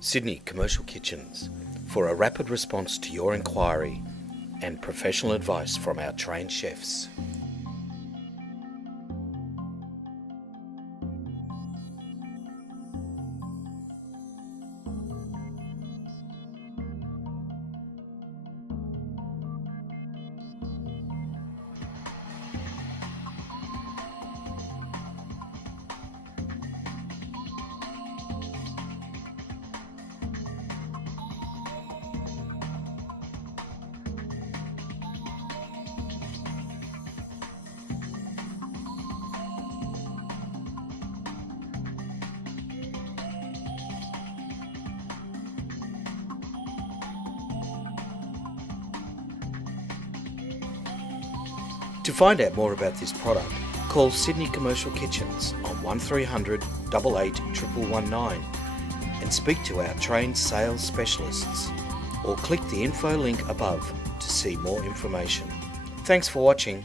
Sydney Commercial Kitchens, for a rapid response to your inquiry and professional advice from our trained chefs. To find out more about this product, call Sydney Commercial Kitchens on 1300 88 1119 and speak to our trained sales specialists, or click the info link above to see more information. Thanks for watching.